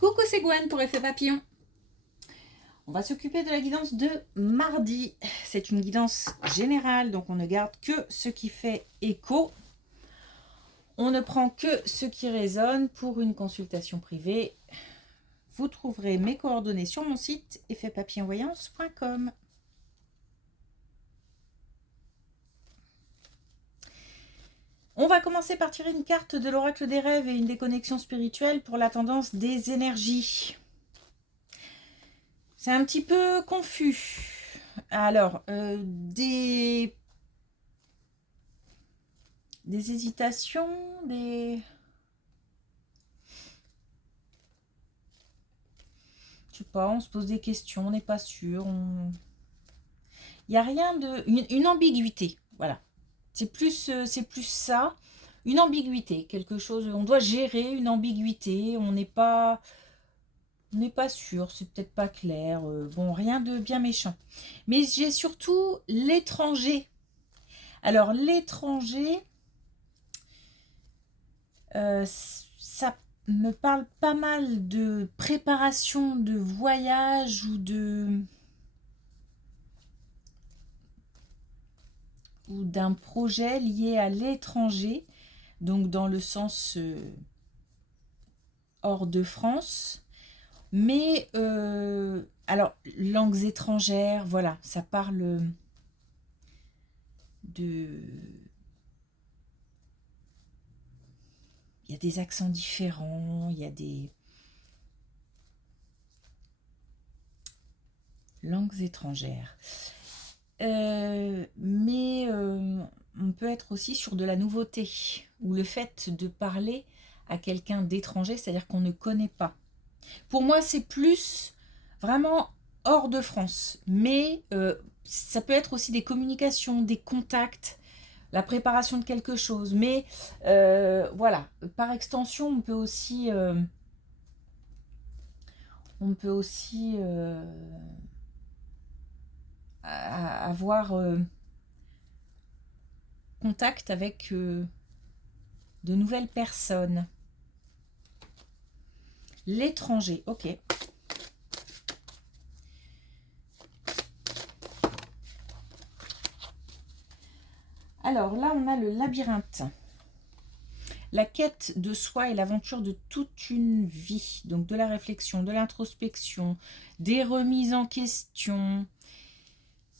Coucou, c'est Gwen pour Effet Papillon. On va s'occuper de la guidance de mardi. C'est une guidance générale, donc on ne garde que ce qui fait écho. On ne prend que ce qui résonne pour une consultation privée. Vous trouverez mes coordonnées sur mon site effetpapillonvoyance.com. On va commencer par tirer une carte de l'oracle des rêves et une déconnexion spirituelle pour la tendance des énergies. C'est un petit peu confus. Alors, des hésitations, je sais pas, on se pose des questions, on n'est pas sûr. Il n'y a rien de... Une ambiguïté, voilà. C'est plus ça, une ambiguïté, quelque chose... On doit gérer une ambiguïté, on n'est pas sûr, c'est peut-être pas clair. Bon, rien de bien méchant. Mais j'ai surtout l'étranger. Alors, l'étranger... ça me parle pas mal de préparation de voyage ou d'un projet lié à l'étranger, donc dans le sens hors de France. Mais alors, langues étrangères, voilà, ça parle de... Il y a des accents différents, il y a des langues étrangères. Mais on peut être aussi sur de la nouveauté, ou le fait de parler à quelqu'un d'étranger, c'est-à-dire qu'on ne connaît pas. Pour moi, c'est plus vraiment hors de France, mais ça peut être aussi des communications, des contacts, la préparation de quelque chose. Mais voilà, par extension, on peut aussi avoir contact avec de nouvelles personnes. L'étranger, ok. Alors là, on a le labyrinthe. La quête de soi et l'aventure de toute une vie. Donc de la réflexion, de l'introspection, des remises en question.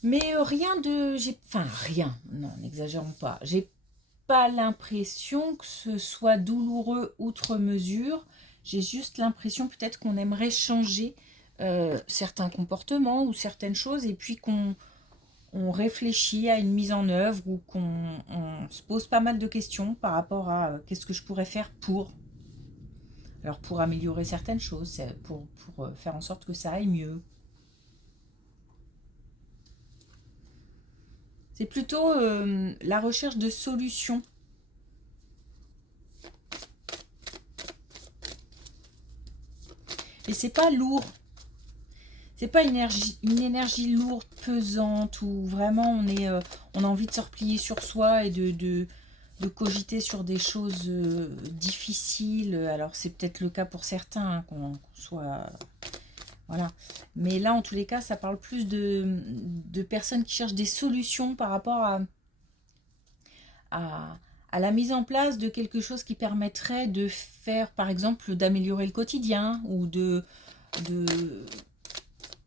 Mais rien de... Enfin, rien. Non, n'exagérons pas. J'ai pas l'impression que ce soit douloureux outre mesure. J'ai juste l'impression peut-être qu'on aimerait changer certains comportements ou certaines choses et puis qu'on réfléchit à une mise en œuvre ou qu'on se pose pas mal de questions par rapport à qu'est-ce que je pourrais faire pour. Alors pour améliorer certaines choses, pour faire en sorte que ça aille mieux. C'est plutôt la recherche de solutions. Et c'est pas lourd. C'est pas une énergie lourde, pesante, où vraiment on a envie de se replier sur soi et de cogiter sur des choses difficiles. Alors c'est peut-être le cas pour certains, hein, qu'on soit... Voilà. Mais là, en tous les cas, ça parle plus de personnes qui cherchent des solutions par rapport à la mise en place de quelque chose qui permettrait de faire, par exemple, d'améliorer le quotidien ou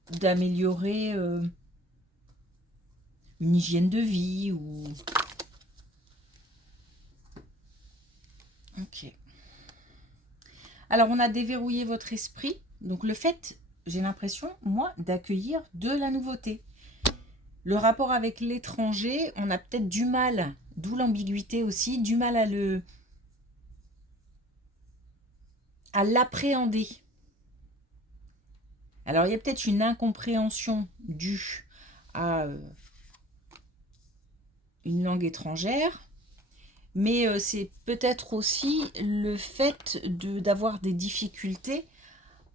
d'améliorer une hygiène de vie ou... Ok. Alors, on a déverrouillé votre esprit. Donc, le fait, j'ai l'impression, moi, d'accueillir de la nouveauté. Le rapport avec l'étranger, on a peut-être du mal, d'où l'ambiguïté aussi, du mal à l'appréhender. Alors, il y a peut-être une incompréhension due à une langue étrangère, mais c'est peut-être aussi le fait d'avoir des difficultés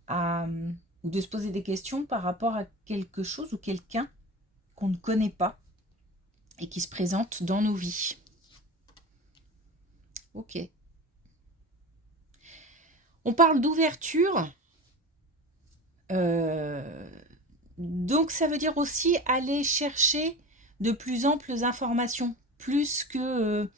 ou de se poser des questions par rapport à quelque chose ou quelqu'un qu'on ne connaît pas et qui se présente dans nos vies. Ok. On parle d'ouverture Donc ça veut dire aussi aller chercher de plus amples informations, plus que...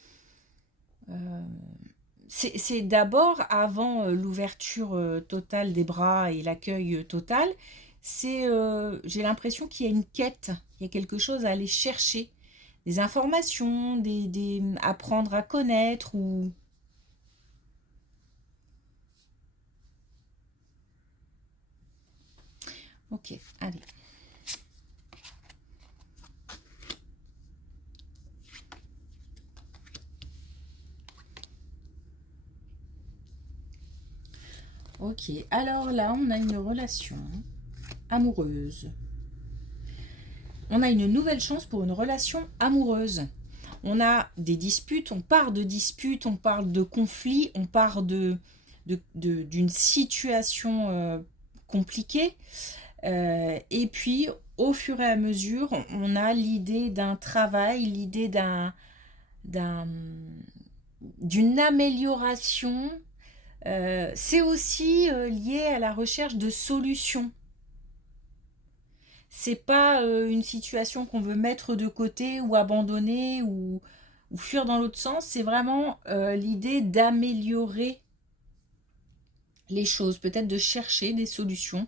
c'est d'abord, avant l'ouverture totale des bras et l'accueil total, j'ai l'impression qu'il y a une quête, il y a quelque chose à aller chercher, des informations, apprendre à connaître ou... Ok, allez. Ok, alors là, on a une relation amoureuse. On a une nouvelle chance pour une relation amoureuse. On a des disputes, on part de disputes, on parle de conflits, on part d'une situation compliquée. Et puis, au fur et à mesure, on a l'idée d'un travail, l'idée d'une amélioration. C'est aussi lié à la recherche de solutions. C'est pas une situation qu'on veut mettre de côté ou abandonner ou fuir dans l'autre sens. C'est vraiment l'idée d'améliorer les choses, peut-être de chercher des solutions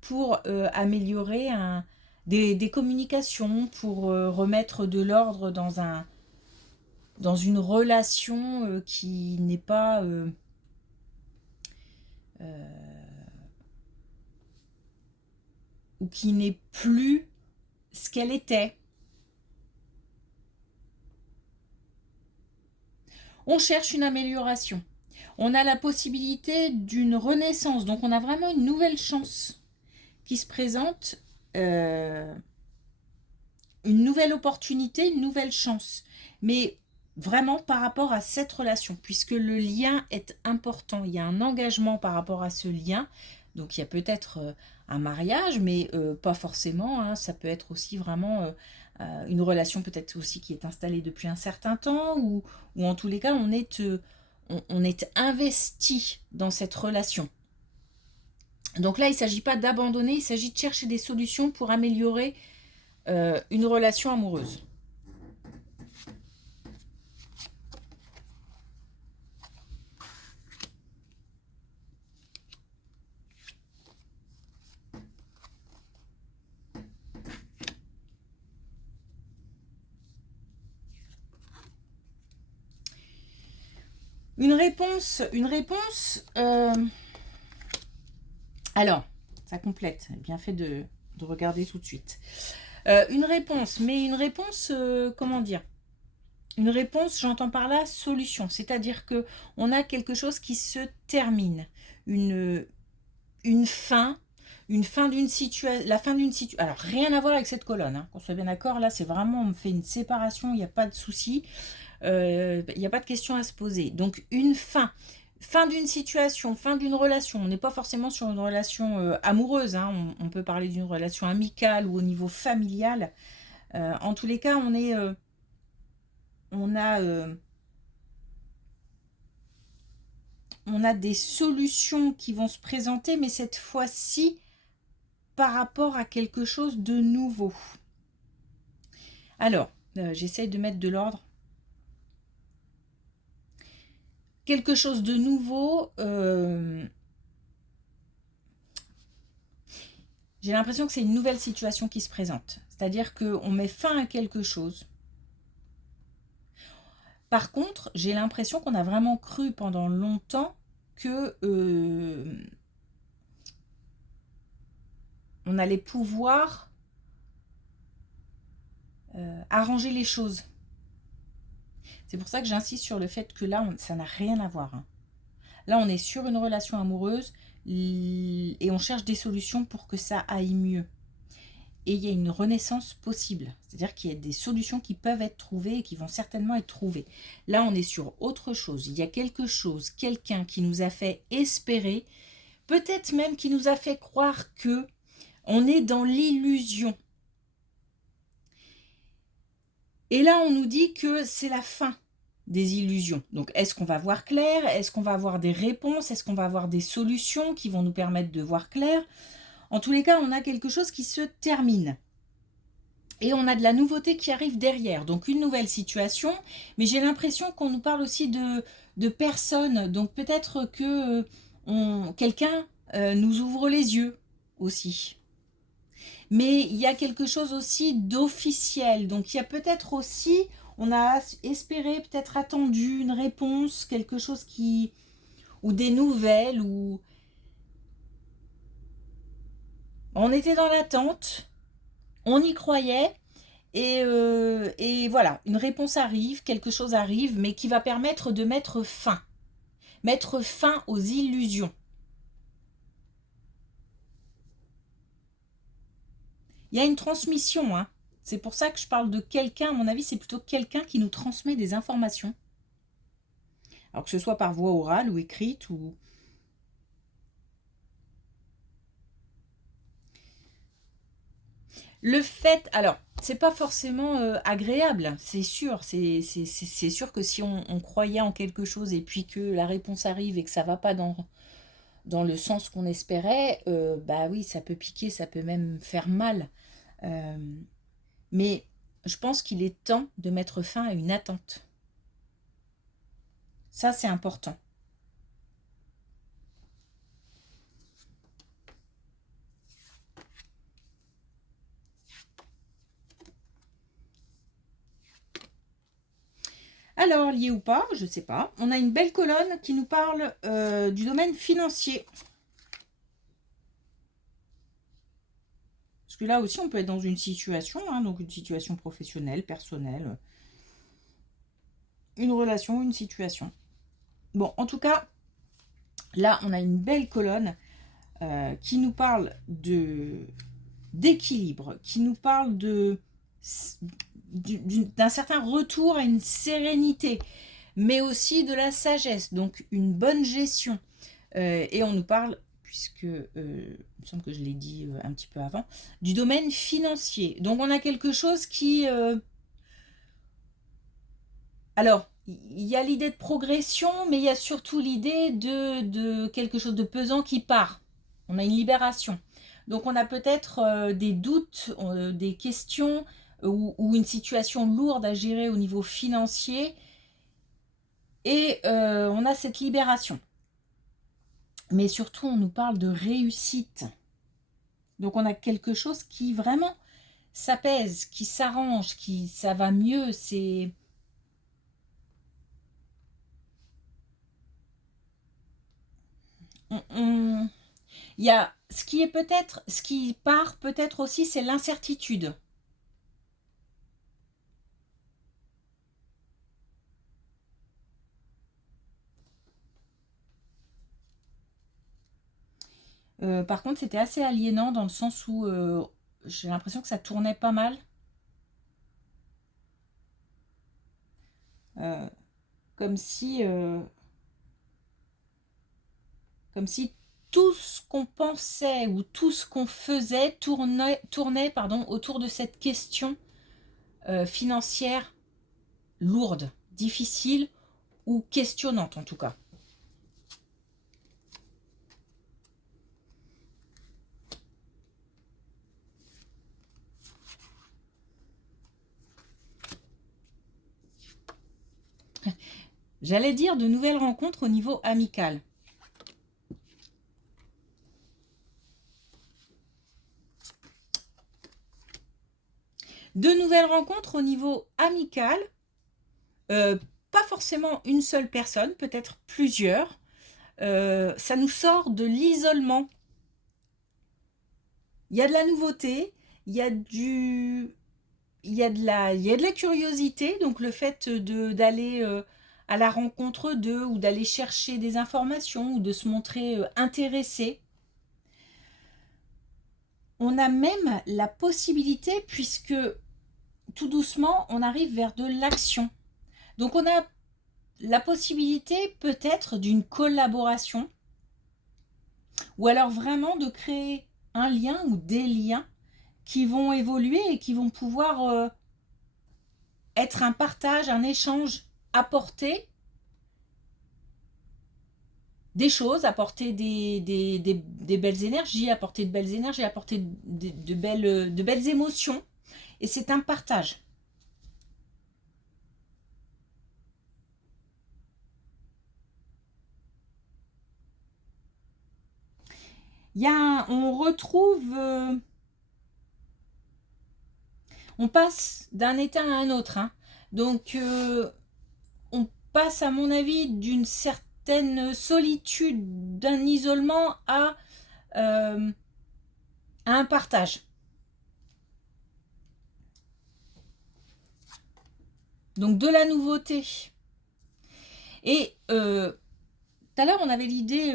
pour améliorer des communications, pour remettre de l'ordre dans une relation qui n'est pas... ou qui n'est plus ce qu'elle était. On cherche une amélioration. On a la possibilité d'une renaissance. Donc on a vraiment une nouvelle chance qui se présente, une nouvelle opportunité, une nouvelle chance. Mais vraiment par rapport à cette relation, puisque le lien est important. Il y a un engagement par rapport à ce lien. Donc il y a peut-être un mariage, mais pas forcément. Hein. Ça peut être aussi vraiment une relation peut-être aussi qui est installée depuis un certain temps, ou en tous les cas, on est investi dans cette relation. Donc là, il ne s'agit pas d'abandonner, il s'agit de chercher des solutions pour améliorer une relation amoureuse. Une réponse. Alors, ça complète. Bien fait de regarder tout de suite. Une réponse, mais une réponse, comment dire? Une réponse, j'entends par là solution. C'est-à-dire que on a quelque chose qui se termine. Une fin. Une fin d'une situation. La fin d'une situation. Alors, rien à voir avec cette colonne. Hein, qu'on soit bien d'accord. Là, c'est vraiment, on fait une séparation. Il n'y a pas de souci. Il n'y a pas de question à se poser. Donc une fin d'une situation, fin d'une relation. On n'est pas forcément sur une relation amoureuse, hein. On peut parler d'une relation amicale ou au niveau familial. En tous les cas, on a des solutions qui vont se présenter, mais cette fois-ci par rapport à quelque chose de nouveau. Alors, j'essaye de mettre de l'ordre. Quelque chose de nouveau, j'ai l'impression que c'est une nouvelle situation qui se présente. C'est-à-dire qu'on met fin à quelque chose. Par contre, j'ai l'impression qu'on a vraiment cru pendant longtemps que on allait pouvoir arranger les choses. C'est pour ça que j'insiste sur le fait que là, ça n'a rien à voir. Hein. Là, on est sur une relation amoureuse et on cherche des solutions pour que ça aille mieux. Et il y a une renaissance possible. C'est-à-dire qu'il y a des solutions qui peuvent être trouvées et qui vont certainement être trouvées. Là, on est sur autre chose. Il y a quelque chose, quelqu'un qui nous a fait espérer, peut-être même qui nous a fait croire que on est dans l'illusion. Et là, on nous dit que c'est la fin des illusions. Donc, est-ce qu'on va voir clair? Est-ce qu'on va avoir des réponses? Est-ce qu'on va avoir des solutions qui vont nous permettre de voir clair? En tous les cas, on a quelque chose qui se termine. Et on a de la nouveauté qui arrive derrière. Donc une nouvelle situation. Mais j'ai l'impression qu'on nous parle aussi de personnes. Donc peut-être que quelqu'un nous ouvre les yeux aussi. Mais il y a quelque chose aussi d'officiel. Donc il y a peut-être aussi, on a espéré, peut-être attendu une réponse, quelque chose qui... ou des nouvelles, ou... On était dans l'attente, on y croyait, et voilà, une réponse arrive, quelque chose arrive, mais qui va permettre de mettre fin aux illusions. Il y a une transmission, hein. C'est pour ça que je parle de quelqu'un, à mon avis, c'est plutôt quelqu'un qui nous transmet des informations. Alors que ce soit par voie orale ou écrite, ou... Le fait, alors, c'est pas forcément agréable, c'est sûr. C'est sûr que si on croyait en quelque chose et puis que la réponse arrive et que ça va pas dans le sens qu'on espérait, bah oui, ça peut piquer, ça peut même faire mal. Euh, mais je pense qu'il est temps de mettre fin à une attente. Ça, c'est important. Alors, lié ou pas, je ne sais pas. On a une belle colonne qui nous parle du domaine financier. Parce que là aussi, on peut être dans une situation, hein, donc une situation professionnelle, personnelle, une relation, une situation. Bon, en tout cas, là, on a une belle colonne qui nous parle d'équilibre, qui nous parle d'un certain retour à une sérénité, mais aussi de la sagesse, donc une bonne gestion. Et on nous parle, puisque il me semble que je l'ai dit un petit peu avant, du domaine financier. Donc on a quelque chose qui... Alors, il y a l'idée de progression, mais il y a surtout l'idée de quelque chose de pesant qui part. On a une libération. Donc on a peut-être des doutes, des questions ou une situation lourde à gérer au niveau financier. Et on a cette libération. Mais surtout, on nous parle de réussite. Donc on a quelque chose qui vraiment s'apaise, qui s'arrange, qui ça va mieux. C'est... Il y a ce qui est peut-être, ce qui part peut-être aussi, c'est l'incertitude. Par contre, c'était assez aliénant dans le sens où j'ai l'impression que ça tournait pas mal. Euh, comme si, euh, comme si tout ce qu'on pensait ou tout ce qu'on faisait tournait autour de cette question financière lourde, difficile ou questionnante en tout cas. J'allais dire de nouvelles rencontres au niveau amical. De nouvelles rencontres au niveau amical, pas forcément une seule personne, peut-être plusieurs. Ça nous sort de l'isolement. Il y a de la nouveauté, il y a de la curiosité, donc le fait d'aller à la rencontre d'eux ou d'aller chercher des informations ou de se montrer intéressé. On a même la possibilité, puisque tout doucement, on arrive vers de l'action. Donc on a la possibilité peut-être d'une collaboration ou alors vraiment de créer un lien ou des liens qui vont évoluer et qui vont pouvoir être un partage, un échange, apporter des choses, apporter des belles énergies, apporter de belles énergies, apporter de belles émotions. Et c'est un partage. On retrouve... on passe d'un état à un autre. Hein. Donc, on passe, à mon avis, d'une certaine solitude, d'un isolement à un partage. Donc, de la nouveauté. Et tout à l'heure, on avait l'idée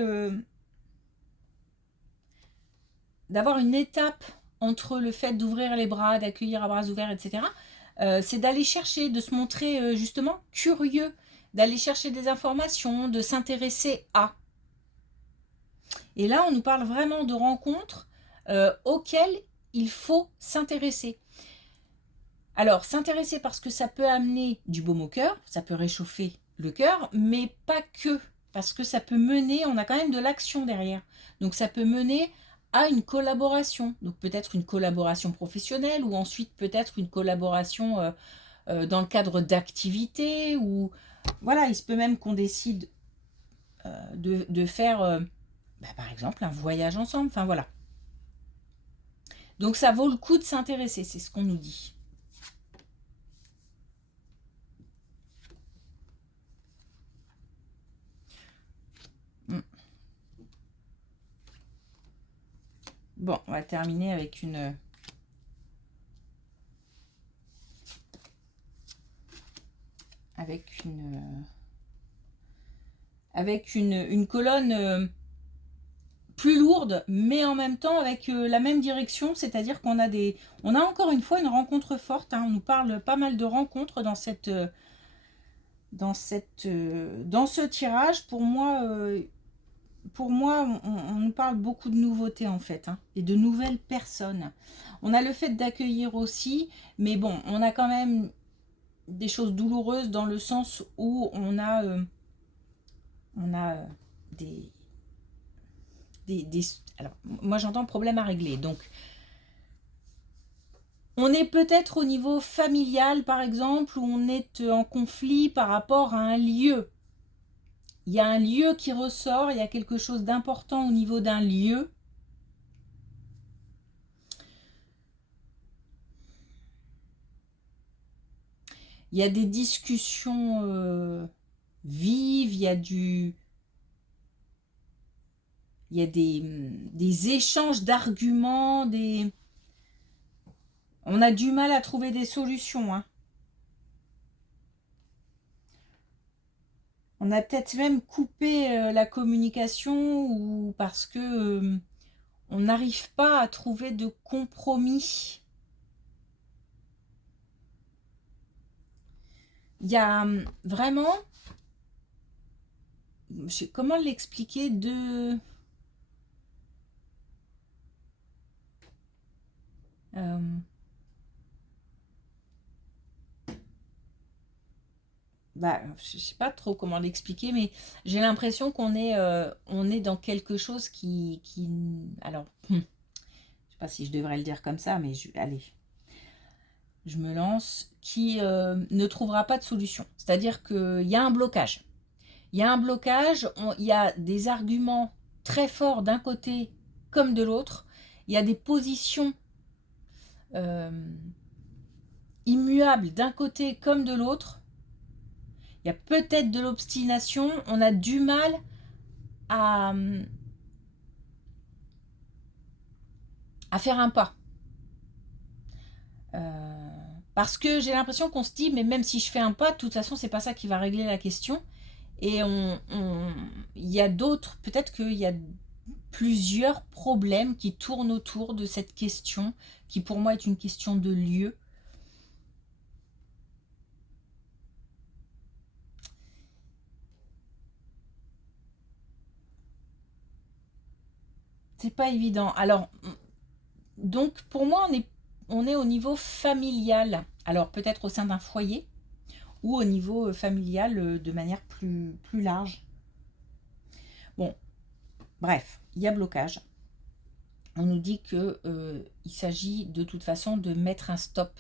d'avoir une étape entre le fait d'ouvrir les bras, d'accueillir à bras ouverts, etc. C'est d'aller chercher, de se montrer justement curieux, d'aller chercher des informations, de s'intéresser à. Et là, on nous parle vraiment de rencontres auxquelles il faut s'intéresser. Alors, s'intéresser parce que ça peut amener du baume au cœur, ça peut réchauffer le cœur, mais pas que, parce que ça peut mener, on a quand même de l'action derrière. Donc ça peut mener à une collaboration, donc peut-être une collaboration professionnelle ou ensuite peut-être une collaboration dans le cadre d'activités ou voilà, il se peut même qu'on décide de faire par exemple un voyage ensemble, enfin voilà. Donc ça vaut le coup de s'intéresser, c'est ce qu'on nous dit. Bon, on va terminer avec une colonne plus lourde, mais en même temps avec la même direction, c'est-à-dire qu'on a on a encore une fois une rencontre forte. Hein, on nous parle pas mal de rencontres dans ce tirage. Pour moi, on nous parle beaucoup de nouveautés en fait, hein, et de nouvelles personnes. On a le fait d'accueillir aussi, mais bon, on a quand même des choses douloureuses dans le sens où on a alors, moi j'entends problème à régler. Donc, on est peut-être au niveau familial, par exemple, où on est en conflit par rapport à un lieu. Il y a un lieu qui ressort, il y a quelque chose d'important au niveau d'un lieu. Il y a des discussions vives, il y a des échanges d'arguments, on a du mal à trouver des solutions. Hein. On a peut-être même coupé la communication ou parce que on n'arrive pas à trouver de compromis. Il y a vraiment, comment l'expliquer, je sais pas trop comment l'expliquer, mais j'ai l'impression qu'on est, on est dans quelque chose qui alors, je sais pas si je devrais le dire comme ça, mais allez, je me lance, qui ne trouvera pas de solution. C'est-à-dire qu'il y a un blocage. Il y a un blocage, il y a des arguments très forts d'un côté comme de l'autre. Il y a des positions immuables d'un côté comme de l'autre. Il y a peut-être de l'obstination. On a du mal à faire un pas. Parce que j'ai l'impression qu'on se dit, mais même si je fais un pas, de toute façon, c'est pas ça qui va régler la question. Et il y a d'autres, peut-être qu'il y a plusieurs problèmes qui tournent autour de cette question, qui pour moi est une question de lieu. C'est pas évident. Alors, donc pour moi, on est au niveau familial. Alors peut-être au sein d'un foyer ou au niveau familial de manière plus large. Bon, bref, il y a blocage. on nous dit que il s'agit de toute façon de mettre un stop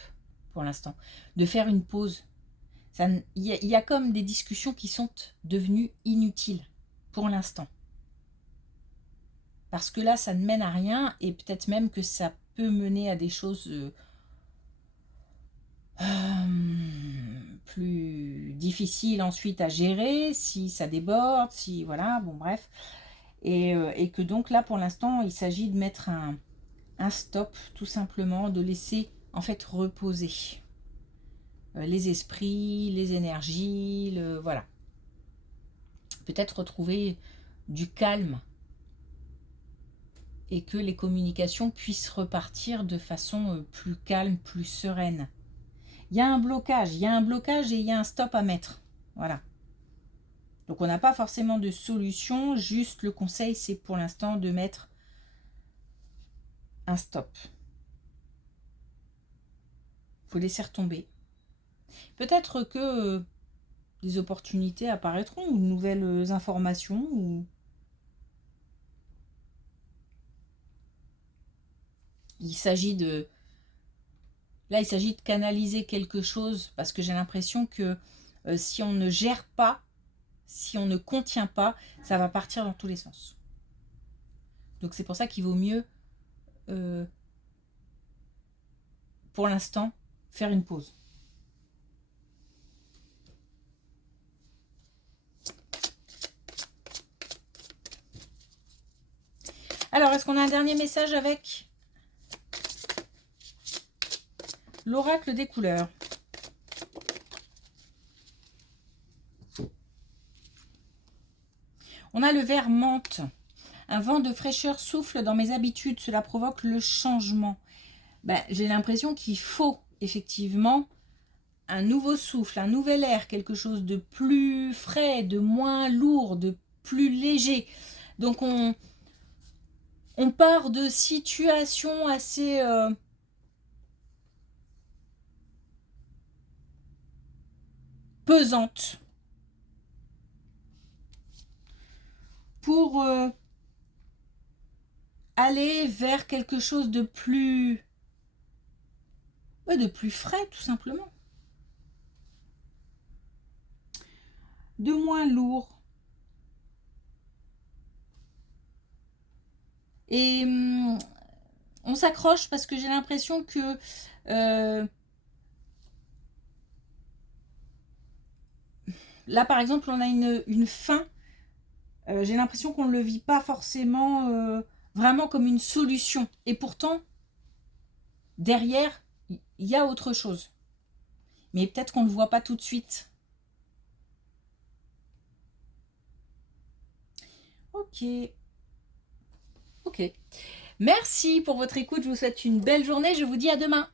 pour l'instant, de faire une pause. Il y a comme des discussions qui sont devenues inutiles pour l'instant. Parce que là, ça ne mène à rien et peut-être même que ça peut mener à des choses plus difficiles ensuite à gérer, si ça déborde, si voilà, bon bref. Et que donc là, pour l'instant, il s'agit de mettre un stop, tout simplement, de laisser en fait reposer les esprits, les énergies, voilà. Peut-être retrouver du calme et que les communications puissent repartir de façon plus calme, plus sereine. Il y a un blocage, et il y a un stop à mettre. Voilà. Donc on n'a pas forcément de solution, juste le conseil c'est pour l'instant de mettre un stop. Il faut laisser retomber. Peut-être que des opportunités apparaîtront ou de nouvelles informations. Il s'agit de... Là, il s'agit de canaliser quelque chose parce que j'ai l'impression que si on ne gère pas, si on ne contient pas, ça va partir dans tous les sens. Donc c'est pour ça qu'il vaut mieux, pour l'instant, faire une pause. Alors, est-ce qu'on a un dernier message avec l'oracle des couleurs? On a le vert menthe. Un vent de fraîcheur souffle dans mes habitudes. Cela provoque le changement. J'ai l'impression qu'il faut effectivement un nouveau souffle, un nouvel air, quelque chose de plus frais, de moins lourd, de plus léger. Donc on part de situations assez pesantes pour aller vers quelque chose de plus frais, tout simplement. De moins lourd. Et on s'accroche parce que j'ai l'impression que là, par exemple, on a une fin. J'ai l'impression qu'on ne le vit pas forcément vraiment comme une solution. Et pourtant, derrière, il y a autre chose. Mais peut-être qu'on ne le voit pas tout de suite. Ok. Ok. Merci pour votre écoute. Je vous souhaite une belle journée. Je vous dis à demain.